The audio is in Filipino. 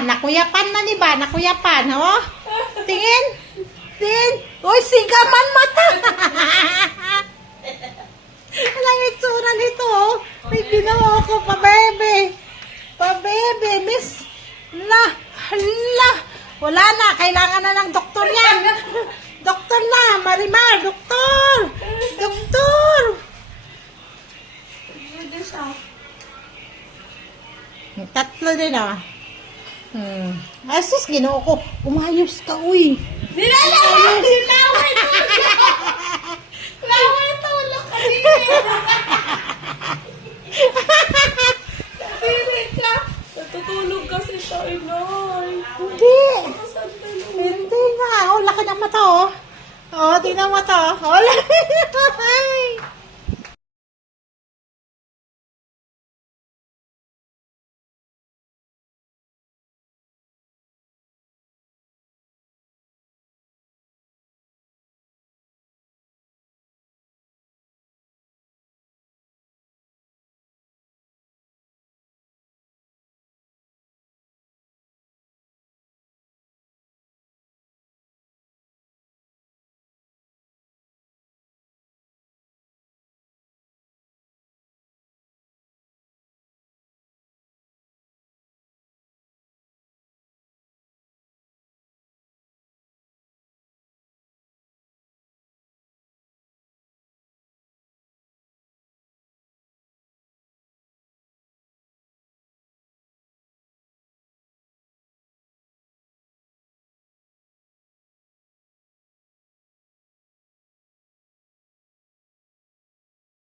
na. Nakuyapan na ni ba? Nakuyapan, oh. Tingin. Tingin. Uy, sigaman mata. Alang itsura nito, oh. May ginawa ko, pabebe. Pabebe, miss. Hala. Wala na. Kailangan na ng doktor yan. Doktor na. Marimar, doktor. Doktor. Tatlo din ah. Asus, ginoo ko. Umayos ka, uy. Nilalaway! Nilalaway ko! Laway ito! Wala ka rin! Sabihin ka! Natutulog kasi siya, Inay. Hindi. Hindi nga. Oh, laki ng mata, oh. Oh, tingnan mo to. Oh, laki.